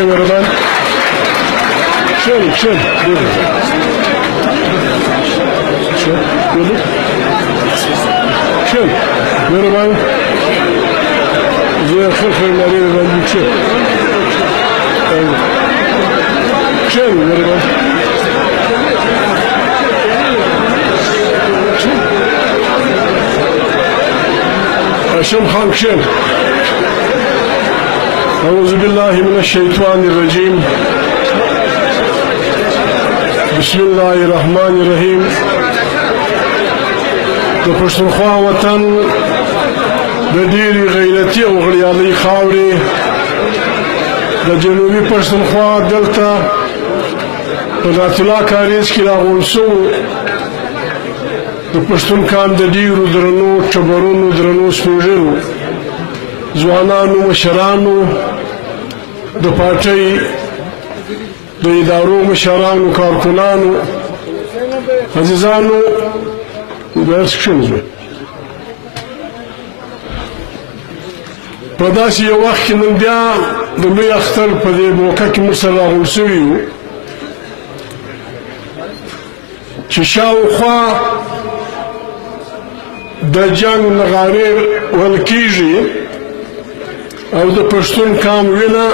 کښېنه مهربان کښېنه کښېنه کښېنه مهربان زه خیر لري باندې کښېنه کښېنه مهربان هاشم خان کښېنه أعوذ بالله من الشيطان الرجيم بسم الله الرحمن الرحيم د پښتونخوا وطن د ډېرې غیرتي او غړیالۍ خاورې د جنوبي پښتونخوا دلته په ذات الله کاریز کې راغونډ شوو د پښتون قام د ډېرو درنو ټبرونو درنو سپین ږیرو ځوانانو مشرانو د پارټۍ د ادارو مشرانو کارکنانو عزیزانو درس کښېنځئ په داسې یو وخت کې نن بیا د لوی اختر په دې موقع کې موږ سره راغونډ شوي یو چې شاوخوا د جنګ نغارې وهل کېږي او د پښتون قام وینه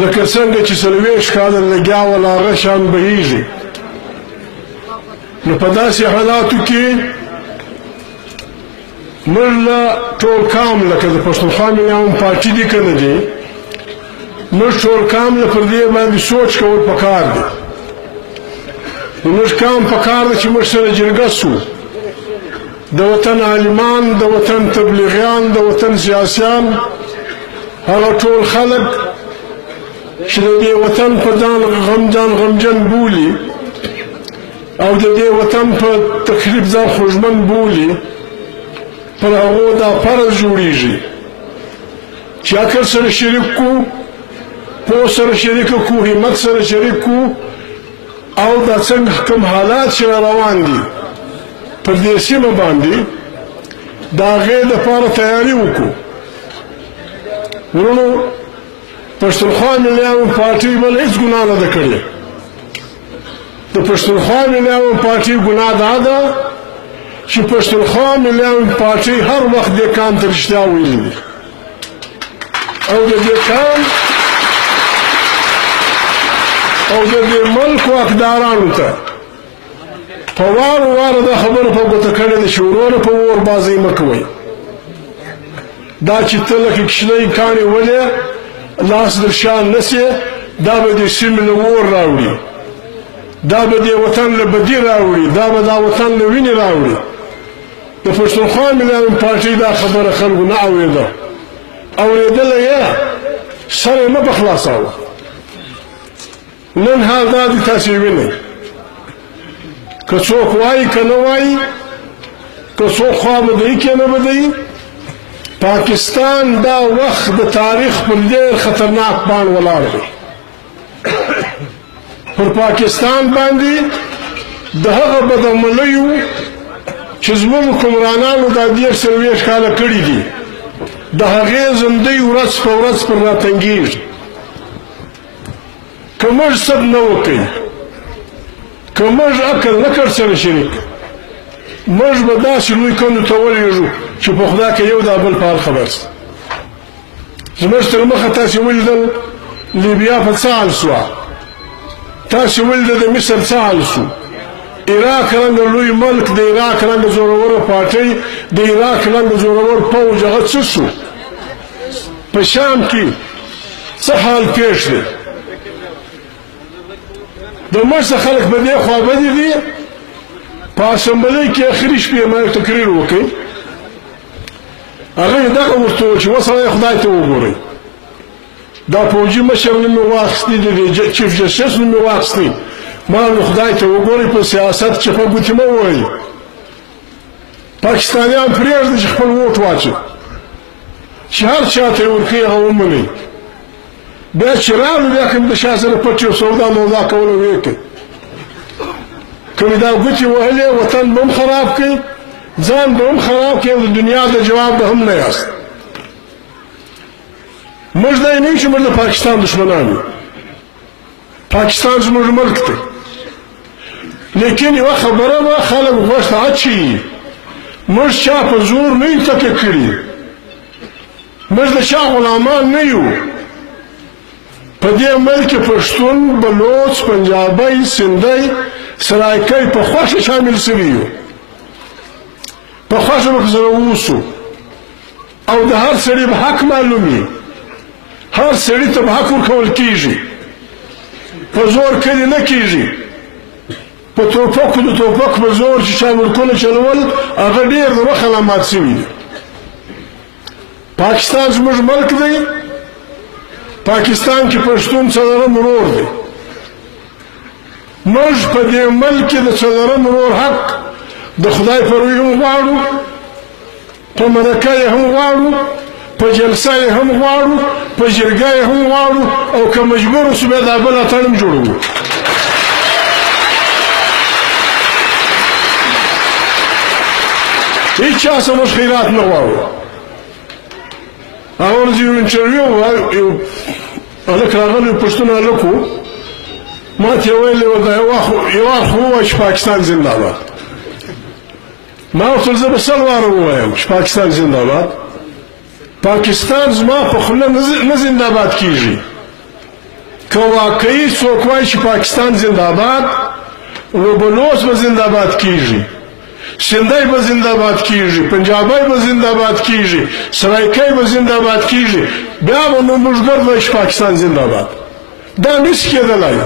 لکه څنګه چې 40 کاله لګیا وه هغه شان بهیږي نو په داسې حالاتو کې موږ له ټول قام لکه د پښتونخوا ملي پارټي دي که نه دي موږ ټول قام له پر دې باندې سوچ کول پکار دی زموږ قام پکار دی چې موږ سره جرګه سو د وطن عالمان د وطن تبلیغیان د وطن سیاسیان هغه ټول خلک چې د دې وطن په ځان غمجن بولي او د دې وطن په تکلیف ځان خوږمن بولي پر هغو دا فرض جوړیږي چې عقل سره شریک کو پوه سره شریک کو همت سره شریک کو او دا څنګه کوم حالات چې روان دي پر دې سیمه باندې د هغې لپاره تیاري وکړو ورونو پښتونخوا ملي پارټي بل هېڅ ګناه نه ده کړې د پښتونخوا ملي پارټي ګناه دا ده چې پښتونخوا ملي پارټي هر وخت دې قام ته رښتیا ویلي دي او د دې قام او د دې ملک واکدارانو ته په وارو وارو دا خبره په ګوته کړې ده چې ورونه په اور بازۍ مه کوئ دا چې ته لکه کښنۍ کاڼې ولې لاس در شان نسې دا به دې سیمې له اور راوړي دا به دې وطن له بدي راوړي دا به دا وطن له وینې راوړي د پښتونخوا ملي پارټۍ دا خبره خلکو نه اورېده اورېدله یې سر یې مه په خلاصوه نن حال دا دي تاسې وینئ که څوک وایي که نه وایي که څوک خوا بدهی که نه بدهی پاکستان دا وخت د تاریخ پر ډېر خطرناک بان ولاړ دی پر پاکستان باندې د هغه بدعملیو چې زموږ حکمرانانو دا 40 کاله کړي دي د هغې زندۍ ورځ په ورځ پر راتنګېږي که موږ صبر نه وکړي که موږ عقل نه کړ سره شریک موږ به داسې لوی کندو ته ولېږو چې په خدا کې یو دا بل په حال خبر شي زموږ تر مخه تاسې ولیدل لیبیا په څه حال سوه تاسې ولیدل د مصر څه حال سو عراق رنګه لوی ملک د عراق رنګه زوروره پارټۍ د عراق رنګه زورور پوځ هغه څه سو په شام کې څه حال پیښ دی د مشر خلک په دې خوا بدي دي په اسمبلۍ کې اخري شپې ما یو تقریر وکړ هغه دغه ورته چې وسره خدای ته وګورئ دا پوجي مشر نوم واخستې د چیف جسټس نوم واخستې ما خدای ته وګورئ په سیاست چې په ګوتې مه ووایي پاکستانیان پرېږدي چې خپل ووټ واچي چې هر چا ته یې ورکوي هغه ومنئ بیا چې راغلو بیا که مې د شاه سره پټ یو سودا موضوع کوله ویې کوي که مې دا ګوتې وهلې وطن به هم خراب کړي ځان به هم خراب کړي او د دنیا د جواب به هم نه یاست موږ دا نه چې موږ د پاکستان دشمنان یو پاکستان زموږ ملک دی لیکن یوه خبره به خلک غوښته اچوي موږ چا په زور نه یو تکیه کړي موږ د چا غلامان نه یو په دې ملک کې پښتون بلوچ پنجابی سندی سرایکی په خوښه شامل شوي یو په خوښه به زه اوسو او د هر سړي به حق معلوم وي هر سړي ته به حق ورکول کېږي په زور کلي نه کېږي په توپکو د توپک په زور چې چا ملکونه چلول هغه ډېر د وخت نه مات شوي دي پاکستان زموږ ملک دی پاکستان کې پښتون څلورم ورور دی موږ په دې ملک کې د څلورم ورور حق د خدای په روی هم غواړو په مرکه یې هم غواړو په جلسه یې هم غواړو په جرګه یې هم غواړو او که مجبور اوسو بیا دا بل اتڼ هم جوړوو هیچ چا څه موږ خیرات نه غواړو هغه ورځ یو انټرویو یو هلک راغلی پښتون هلک و ما ته یې ویلې وه دا یو وار خو ووایه چې پاکستان زنده‌باد ما ورته ویل زه به سل واره ووایم چې پاکستان زنده‌باد پاکستان زما په خوله نه زنده‌باد کېږي که واقعي څوک وایي چې پاکستان زنده‌باد نو بلوچ به زنده‌باد کېږي سندی به زنده‌باد کېږي پنجابی به زنده‌باد کېږي سرایکی به زنده‌باد کېږي بیا به نو موږ ګرد وایي چې پاکستان زنده‌باد دا نشي کېدلی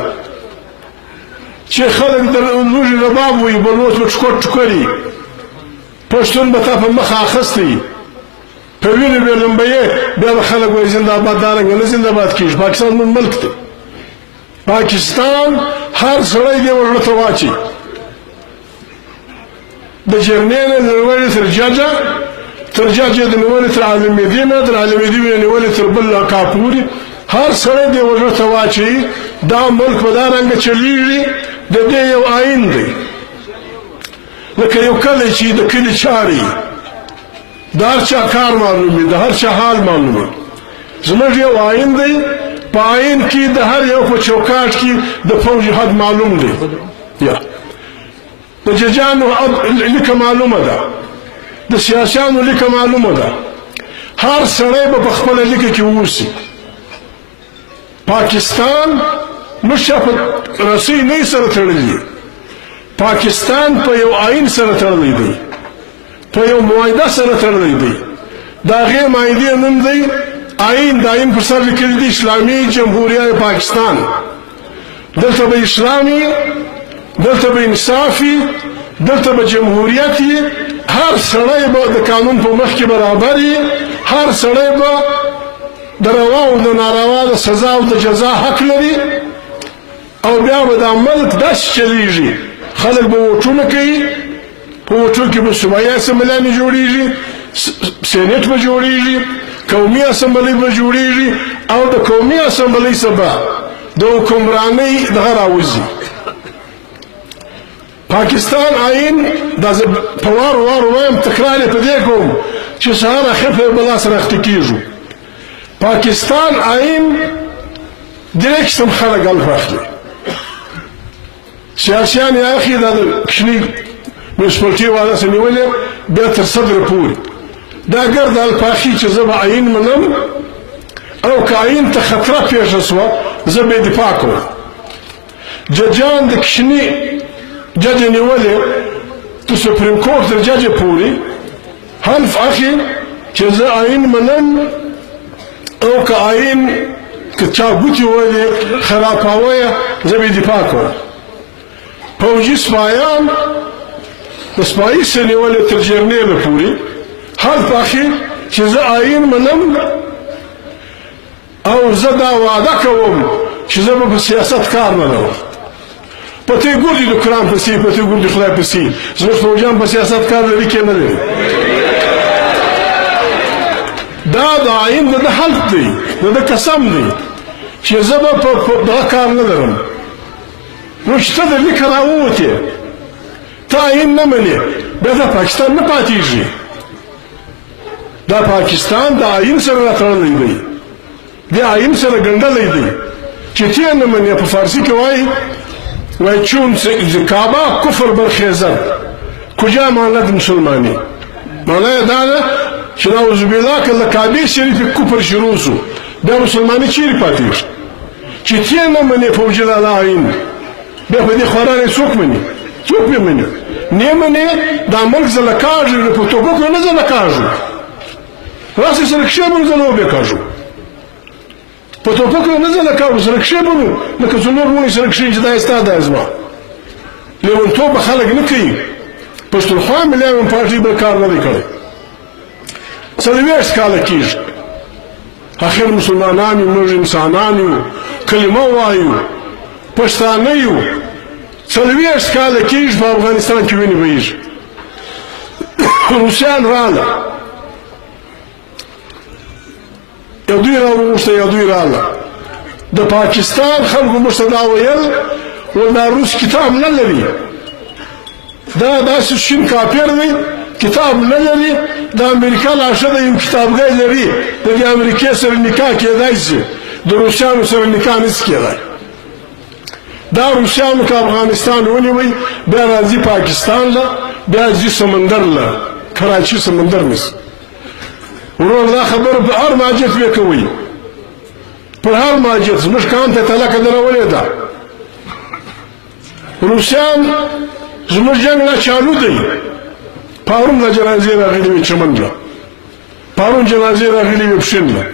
چې خلک د لوږې رباب وایي بلوچ به ټوکر ټوکري پښتون به تا په مخه اخستی په وینو به لمبیې بیا به خلک وایي زنده‌باد دارنګه نه زنده‌باد کېږي پاکستان زموږ ملک دی پاکستان هر سړی دې ورزړه ته واچي د جرنې نه د نیولې تر ججه تر ججه د نیولې تر عالمدین نه تر عالمدین نه نیولې تر بل لاکا پورې هر سړی دې ورزړه ته واچي دا ملک په دا رنګه چلیږي د دې یو آیین دی لکه یو کلی چې د کلي چارې د هر چا کار معلوم وي د هر چا حال معلوم وي زموږ یو آیین دی په آیین کې د هر یو په چوکاټ کې د فوج حد معلوم دی یا د ججانو لیکه معلومه ده د سیاسیانو لیکه معلومه ده هر سړی به په خپله لیکه کې اوسي پاکستان موږ چا په رسۍ نه سره تړلي پاکستان په یو آیین سره تړلی دی په یو معاهده سره تړلی دی د هغې معاهدې نوم دی آیین د آیین پر سر لیکلی دی اسلامي جمهوریه پاکستان دلته به اسلامي دلته به انصافي دلته به جمهوریت وي هر سړی به د قانون په مخ کې برابر وي هر سړی به د روا او د ناروا د سزا او د جزا حق لري او بیا به دا ملک داسې چلیږي خلک به ووټونه کوي په ووټو کې به صوبایي اسمبلیانې جوړېږي سینټ به جوړېږي قومي اسمبلۍ به جوړېږي او د قومي اسمبلۍ څخه د حکمرانۍ دغه راوځي پاکستان آیین دا په وارو وارو وایم تکرار یې په دې کوم چې سهار اخر په بلا سره اخته کېږو پاکستان آیین درې قسم خلک الف اخلي سیاسیان یې اخلي دا د کشني میونسپلټي والا څه نیولې بیا تر صدره پورې دا ګرد الف اخلي چې زه به آیین منم او که آیین ته خطره پېښه شوه زه به یې دفاع کوم ججان د کشني جج نیولې د سپریم کورټ تر ججه پورې حلف اخلي چې زه آیین منم او که آیین که چا ګوتې وویلې خراباوه یې زه به یې دفاع کوم پوځي سپایان د سپایي څه نیولې تر جرنیله پورې حلف اخلي چې زه آیین منم او زه دا وعده کوم چې زه به په سیاست کار نه لرم پته ګوري د قرآن پسې پته ګوري د خدای پسې زموږ فوجیان په سیاست کار لري کې نه لري دا د آیین د حلف دی د قسم دی چې زه به په دغه کار نه لرم نو چې ته د لیکه راووتې ته آیین نه منې بیا دا پاکستان نه پاتېږي دا پاکستان د آیین سره راتړلی دی د آئین سره ګنډلی دی چې تی نه منې په فارسي کې وایي چون کعبه کفر برخیزد کجا معنا د مسلمانی معنا یې دا ده چې نعوذ بالله که له کعبې شریفې کفر شروع سو بیا مسلماني چیرې پاتې چې تی نه منې فوج الله آئین بیا په دې خورانې څوک مني څوک به مني نه منې دا ملک زله کاږي په توبکو نه زله کاږو راسې سره کښې بنو زله وبې کاږو په توپکو نه زله کاږو سره کښې بنو لکه څلور ونې سره کښې چې دا یې ستا دا یې زما لیونتوب به خلک نه کوي پښتونخوا ملي عوام پارټي بل کار نه دی کړی 40 کاله کېږي اخر مسلمانان یو موږ انسانان یو کلمه وایو پښتانه یو 40 کاله کېږي په افغانستان کې وینې بهیږي روسیان راله یو دوی راوغوښته یو دوی راله د پاکستان خلکو موږ ته دا ویل ول دا روس کتاب نه لري دا داسې شین کافر دی کتاب نه لري د امریکا لاشه د یو کتابګی لري د دې امریکې سره نکاح کېدای شي د روسیانو سره نکاح نشي کېدای دا روسیانو که افغانستان ونیوي بیا راځي پاکستان له بیا ځي سمندر له کراچي سمندر نیسي ورور دا خبره په هر ماجت به کوي پر هر ماجت زموږ کان ته تلکه درولې ده روسیان زموږ جنګ لا چالو دی پارون له جنازې راغلي وي چمن له پارون جنازې راغلي وي پښین له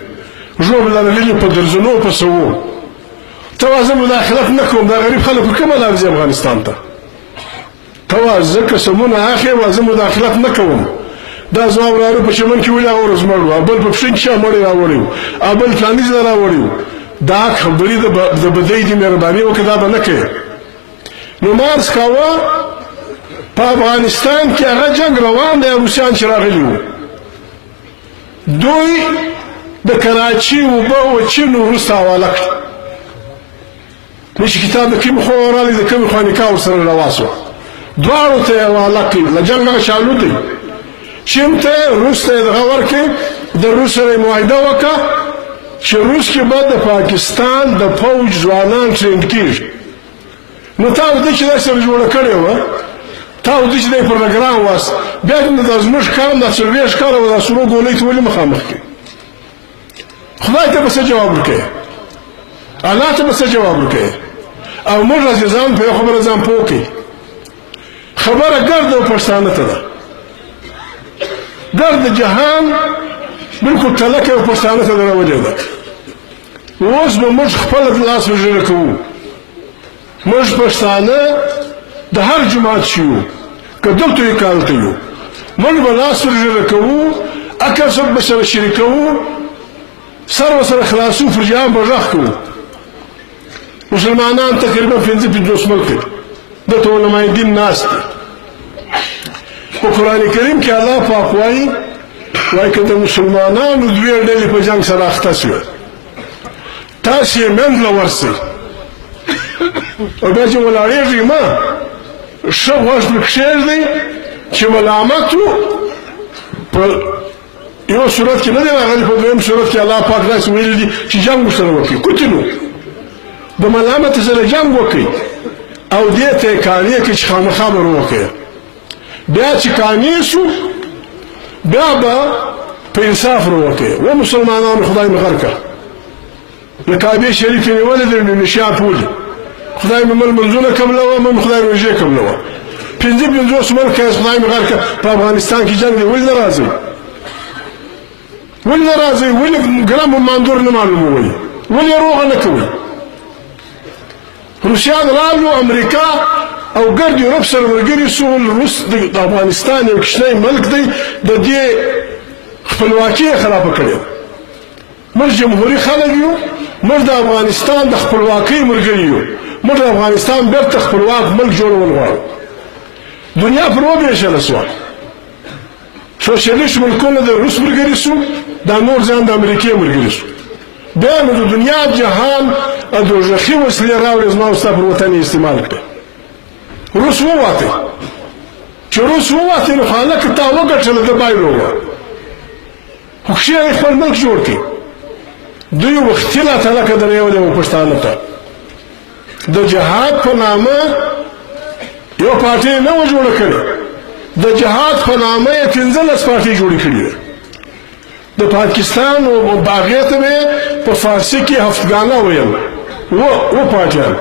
ژوبله راغلي په درزنو په سوو توازن مداخلت نه کوم دا غریب خلک په کومه لار ځي افغانستان ته توازن قسمونه اخی وازه مداخلت نه کوم دا زما وراره په چمن کې ویل او رزمړو ابل په پښین کې مړی راوړیو ابل فلانیز راوړیو دا خبرې د بدی دی مهرباني وکړه به نه کوي نو مارس کاوه په افغانستان کې هغه جنگ روان دی روسیان چې راغلي وو دوی د کراچي اوبه و چین وروسته حواله کړه نشي کتاب د کوم خوا ورالي د کوم خوا نکاح ورسره رواس وه دواړو ته یې حواله کړي له جنګ هغه چالو دی چین ته روس ته یې دغه ورکړې د روس سره یې معاهده وکړه چې روس کې به د پاکستان د فوج ځوانان ټرېنډ کېږي نو تا ودې چې دا سره جوړه کړې وه تا ودې چې دی پروګرام واست بیا دا زموږ کارم دا 40 کاله و دا سرو ګولۍ ته ولې مخامخ کړي خدای ته به څه جواب ورکوې الله ته به څه جواب ورکوې او موږ عزیزان په یو خبره ځان پوه کړئ خبره ګرد او پښتانه ته ده ګرد جهان بلکل تلکه او پښتانه ته راولې ده اوس به موږ خپله لاس وژنه کوو موږ پښتانه د هر جماعت شو که دلته یې کالته یو موږ به لاس ورژنه کوو اکر څوک به سره شریکوو سر وسره خلاصو فرجیان به غږ کوو مسلمانان تقریبا 50 ملک دلته علماء دین ناست دي په قرآن کریم کې الله پاک وایي که د مسلمانانو دوې ډلې په جنګ سره اخته شوې تاسې یې منځ له ورسئ او بیا چې ولاړېږئ مه ښه غوږ پرې کښېږدئ چې ملامت وو په یو صورت کې نه دی راغلی په دویم صورت کې الله پاک داسې ویلي دي چې جنګ ورسره وکړئ قتلو د ملامت سره جنګ وکړئ او دې ته یې قانع کړئ چې خامخا به وکړئ بیا چې قانع شو بیا به په انصاف وکړئ و مسلمانانو خدای مې غر کړه د کعبې شریفې مې ولیدل نو نشان پولي خدای مې مل منځونه قبلوه من خدای روژې قبلوه 50 ملک یې خدای مې غر کړه په افغانستان کې جنګ دی ولې نه راځئ ولې نه راځئ ولې ګرم ماندور نه معلوموئ ولې روغه نه کوئ روسیان رالو امریکا او ګرد یورپ سره ملګري سو روس د افغانستان یو کوچنی ملک دی د دې خپلواکي یې خرابه کړې موږ جمهوري خلک یو موږ د افغانستان د خپلواکۍ ملګري یو موږ د افغانستان بیرته خپلواک ملک جوړول غواړو دنیا پر وبېښله سوه سوشلیست ملکونه د روس ملګري سو دا نور ځان د امریکې ملګري سو بیا نو د دنیا جهان دوژخي وسلې راوړې زما او ستا پر وطن یې استعمال کړې روس وواتې چې روس وواتې نو هلکه تا وګټله د بایلو وه خو کښې یې خپل ملک جوړ کړي دوی وختي لا تلکه درېولې وو پښتانه ته د جهاد په نامه یو پارټي نه و جوړه کړې د جهاد په نامه یې 15 پارټي جوړې کړې د پاکستان او باغې ته په فارسي کې هفتګانه ویل و پارټیان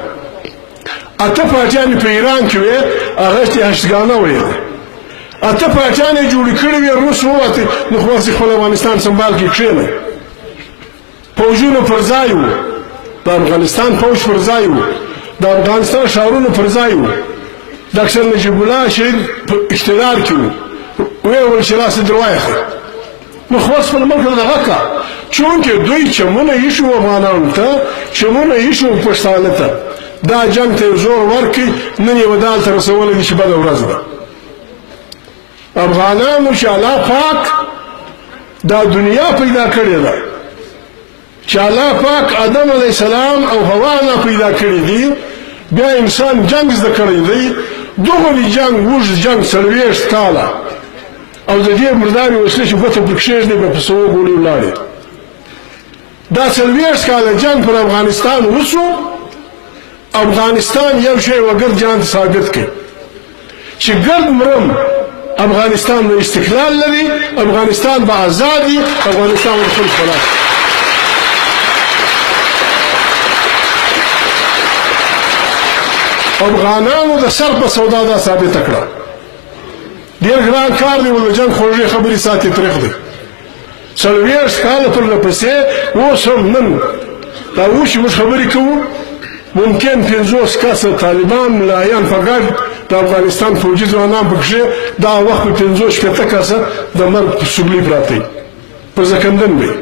اته پارټیان په ایران کې وې هغه ته هفتګانه ویل اته پارټیان جوړې کړې وې روس وته نو خو خپل افغانستان سمبال کې کړل پوجونو پر ځای وو د افغانستان پوج پر ځای وو د افغانستان شاورونو پر ځای وو ډاکټر نجیب الله شهید په اشتراک کې وو ول چې لاس دروایخه نو خو خپل ملک دغه کا چونکه دوی چمونه یشو افغانانو ته چمونه یشو پښتانه ته دا جنگ ته زور ورکي نن یو دال تر رسول دي چې بل ورځ ده افغانانو چې الله پاک دا دنیا پیدا کړې ده چې الله پاک آدم علیه السلام او حوا نه پیدا کړی دی بیا انسان جنگ زده کړی دی دغه جنگ وژ جنگ 40 کاله او د دې مرداري وسلې چې ګوته پکښې دی په سوو ګولې ولاړې دا 40 کاله جنگ پر افغانستان وسو افغانستان یو شی وګر جان ثابت کړي چې ګرد مرم افغانستان د استقلال لري افغانستان به ازادي افغانستان د خپل خلاص افغانانو د سر په سودا دا ثابت کړه ډیر ګران کار دی ول جنگ خوږی خبري ساتي تاریخ دی 40 کال پر لپسې وسم نن دا وش مش خبري کوو ممکن 50 کس طالبان ملایان فقط د افغانستان فوجي ځوانان پکښې دا وخت 50 شپته کس د مرګ په سبلي پراته په ځکندن وي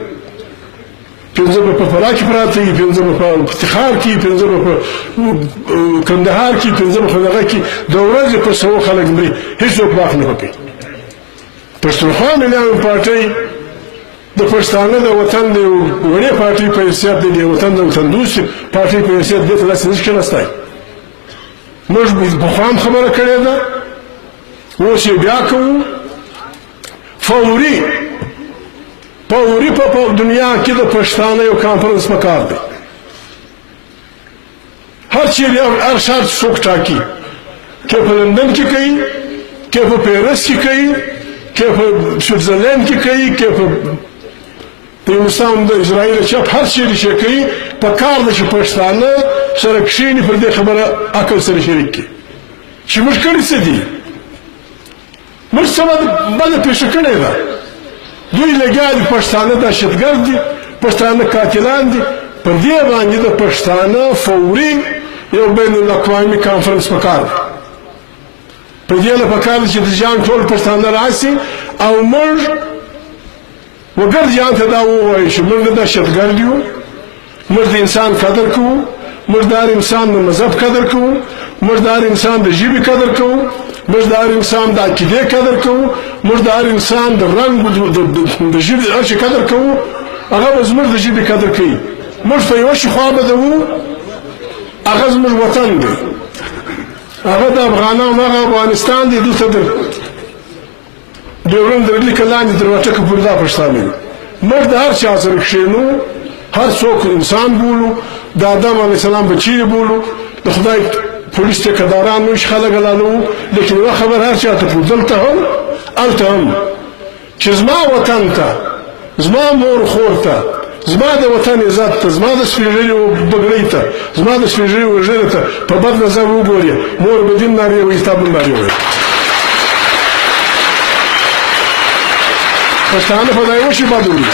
15 په فراه کې پراته دي 15 په افتخار کې 15 په کندهار کې 15 په هغه کې د ورځې په سو خلک مري هیڅ وخت نه پکې پښتونخوا مليان پارټي د پښتانه د وطن د وړې پارټي په حیثیت د وطن د وطن دوست پارټي په حیثیت د تلاسي نشي راستای موږ په خام خبره کړې ده اوس بیا کوو فوري په دنیا کې د پښتانه یو کانفرنس پکار دی هر چیرې هر شرط څوک ټاکي کې په لندن کې کوي کې په پیرس کې کوي کې په سویټزرلند کې کوي کې په هندوستان د اسرائیل چپ هر چیرې چې کوي پکار دی چې پښتانه سره کښېني پر دې خبره عقل سره شریک کړي چې موږ کړي څه دي موږ څه بده پیښه کړې ده دوی لګیا دي پښتانه دهشتګرد دي پښتانه قاتلان دي پر دې باندې د پښتانه فوري یو بین الاقوامي کانفرنس پکار دی په دې لپاره پکار دی چې د جان ټول پښتانه راشي او موږ وګر جان ته دا ووایو چې موږ دهشتګرد یو موږ د انسان قدر کوو موږ د انسان د مذهب قدر کوو موږ د انسان د ژبې قدر کوو موږ د انسان د عقیدې قدر کوو موږ د انسان د رنګ د ژبې هر قدر کوو هغه زموږ د ژبې قدر کوي موږ په یوه خوا بدوو هغه زموږ وطن دی هغه د افغانانو هغه افغانستان دی دلته د ډیورنډ لیکه لاندې تر وټکه پورې دا پښتانه موږ د هر چا سره کښېنو هر څوک انسان بولو د آدم علیه السلام بچی بولو د خدای پولیس ټیکداران نوش خلک لالو لیکن یوه خبر هر چا ته دلته هم هلته هم چې زما وطن ته زما مور خور ته زما د وطن عزت ته زما د سپېږیري بګړۍ ته زما د سپېږیري وژنې ته په بد نظر وګوري مور به دین نارې وایي ستا بل نارې وایي پښتانه په دا یوه شي بد وایي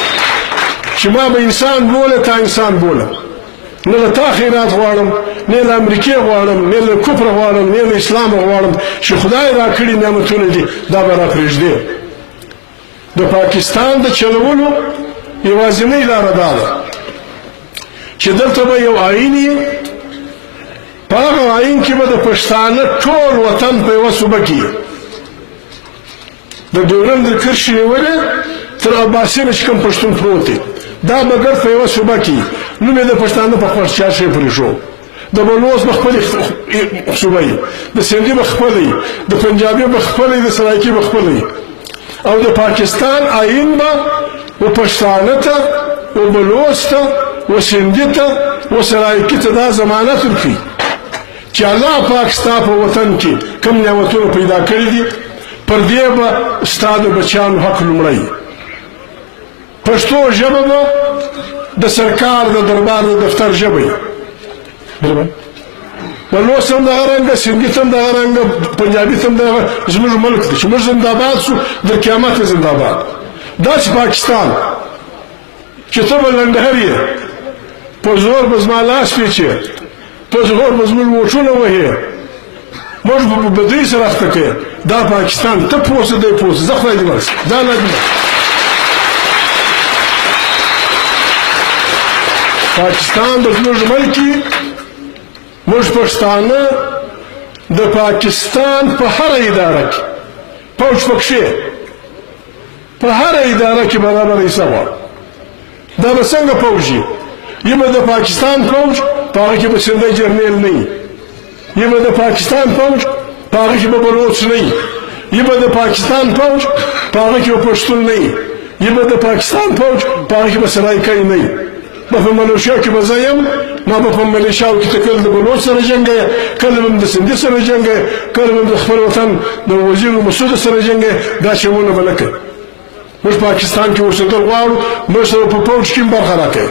چې ما به انسان بوله تا انسان بوله نه له تا خیرات غواړم نه له امریکې غواړم نه له کفر غواړم نه له اسلام غواړم چې خدای را کړي نعمتونه دي دا به را پرېږدي د پاکستان د چلولو یوازینۍ لاره دا ده چې دلته به یو آیین وي په هغه آیین کې به د پښتانه ټول وطن په یوه صوبه کې د ډیورنډ د کرښې نیولې تر اباسین چې کوم پښتون پروت دی دا مګر په یوه صوبه کې نوم یې د پښتانه په خپل چار شی پرېښو د بلوچ به خپلې صوبه وي د سندي به خپله وي د پنجابي به خپله وي د سرایکي به خپله وي او د پاکستان آیین به و پښتانه ته و بلوچ ته و سندي ته و سرایکي ته دا ضمانت ورکوي چې الله پاک ستا په وطن کې کوم نعمتونه پیدا کړي دي پر دې به ستا د بچیانو حق لومړی پښتو ژبه به د سرکار د دربار د دفتر ژبه وي بلوچ هم دغه رنګه سندي هم دغه رنګه پنجابي هم دغه زموږ ملک دی چې موږ زنده‌باد شو د قیامت زنده‌باد دا چې پاکستان چې ته به لنډهر یې په زور به زما لاس پیچې په زور به زموږ موټونه وهې موږ به په بدۍ سره اخته کوې دا پاکستان ته پوسه دی پوسه زه خدای دې ورسي دا نه دي پاکستان د زموږ ملکي موږ پښتانه د پاکستان په هره اداره کې پوج پکښې په هره اداره کې برابر حصه غواړو دا به څنګه پوج وي یې به د پاکستان پوج په هغه کې به سندی جرنیل نه وي یې به د پاکستان پوج په هغه کې به بلوچ نه وي یې به د پاکستان پوج په هغه کې به پښتون نه وي یې به د پاکستان پوج په هغه کې به سرایکۍ نه وي به په ملیشیا کې به زه یم ما به په ملیشیاو کې ته کله د بلوچ سره جنګی کله به م د سندي سره جنګی کله به م د خپل وطن د وزیر مسعود سره جنګی دا چمونه به نه کوي موږ پاکستان کې اوسېدل غواړو موږ سره په پوج کې هم برخه راکوي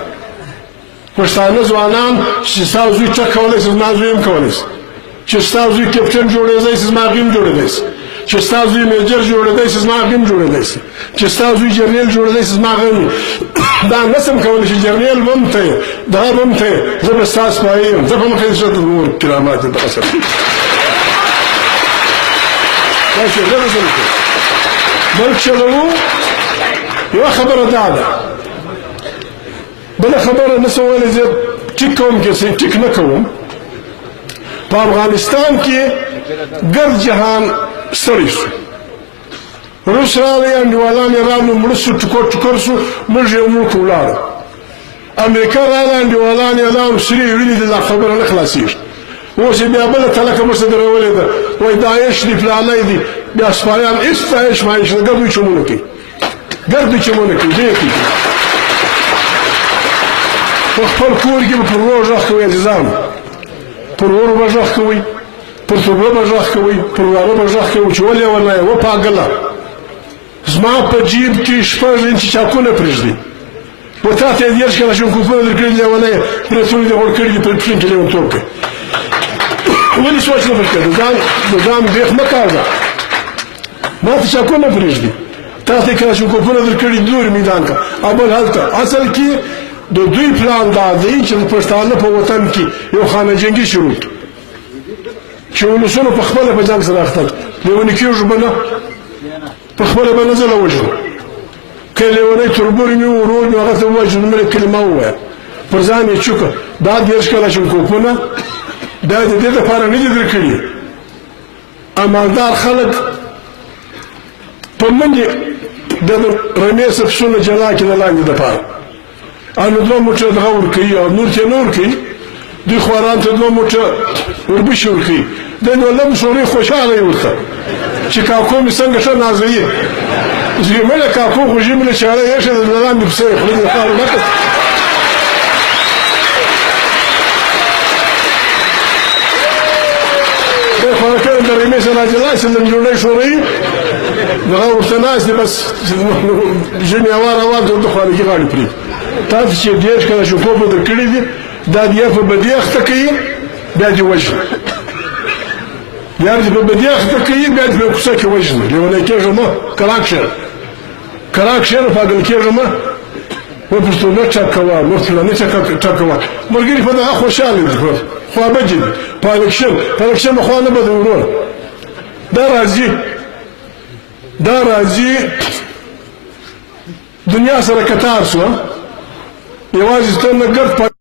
پښتانه ځوانان چې ستا زوی ټک کولی شي زما زوی هم کولی شي چې ستا زوی کپټن جوړېدی شي زما هغې هم جوړېدی شي چې ستا زوی میجر جوړېدی شي زما هغې هم جوړېدی شي چې ستا زوی جرنیل جوړېدی شي زما هغه هم دا نسم کولی چې جرنیل به هم ته یې دغه به هم ته یې زه به ستا سپایي یم زه به مخې شه د نور کرامات یې دغه سره داسې زه به څه بلک چلوو یوه خبره دا ده بله خبره نه څه ویلی زه ټیک کوم که ټیک نه کوم په افغانستان کې ګرد جهان ستړی شو روس راغی انډیوالان یې راغلو مړه شو ټکور ټکور شو موږ یې ملک ولاړو امریکا راغله انډیوالان یې لاړو سرې وینې دي دا خبره نه خلاصېږي اوس یې بیا بله تلکه موږ ته درولې ده وایي داعش دي فلانی دي بیا سپایان هېڅ داعش مایش نه ګرد دوی چمونه کوي ګرد دوی چمونه کوي دې کوي په خپل کور کې به پر ورور غږ کوئ عزیزانو پر ورور به غږ کوئ پر تربره به غږ کوئ پر وراره به غږ کوئ چې ولې ونه یې وپاګله زما په جیب کې شپږ انچې چاکونه پرېږدي و تا ته یې دېرش کاله شونکوفونه درکړي دي لیونی یې برېتونه دې غوړ کړي دي په پښین کې لیونتوب کوي ولې سوچ نه پرې کوې د ځان بیخ مه کاږه ما ته چاکونه پرېږدي تا ته یې کله شونکوفونه درکړي دي نور میدان کا او بل هلته اصل کې د دوی پلان دا دی چې د پښتانه په وطن کې یو خانه جنګي شروع کړي چې ولسونه په خپله په جنګ سره اخته لیوني کېږو به نه په خپله به نه زه له وژنو که لیونی تربور مې و ورور مې هغه ته ووایه چې دومره کلمه ووایه پر ځان یې چوکه دا دېرش کاله شونکوفونه دا د دې دپاره نه دي درکړي امالدار خلک په منډې د رمې سپسونه جلا کړي د لاندې دپاره او نو دوه موټه دغه ورکوي او نور ته نه ورکوي دوی خواران ته دوه موټه وربشې ورکوي دی نو لم سورۍ خوشحاله یې ورته چې کاکو مې څنګه ښه نازوي زیمله کاکو خو ژمله چاړه یېښه د لاندې پسه یې خولې د خاورو نه کړه دی خو هغه کله د رمې سره راجلا شي د جوړۍ شورۍ دغه ورته ناست دی بس ژمي هوار هوار د ده خوارګي غاړې پرېږدي تاسو چې دېرش کاله شونکوفه درکړي دي دا دې یې په بدۍ اخته کوي بیا دې وژني بیا دې په بدۍ اخته کوي بیا دې په کوڅه کې وژني لیونی کېږه مه کراک شه پاګل کېږه مه و پښتو نه ټک کوه نور فلاني ټک کوه ملګري په دغه خوشحاله دي خوابجې دي په الکشن به خوا نه به د ورور دا راځي دنیا سره کتار شوه یوازې ته نه ګرد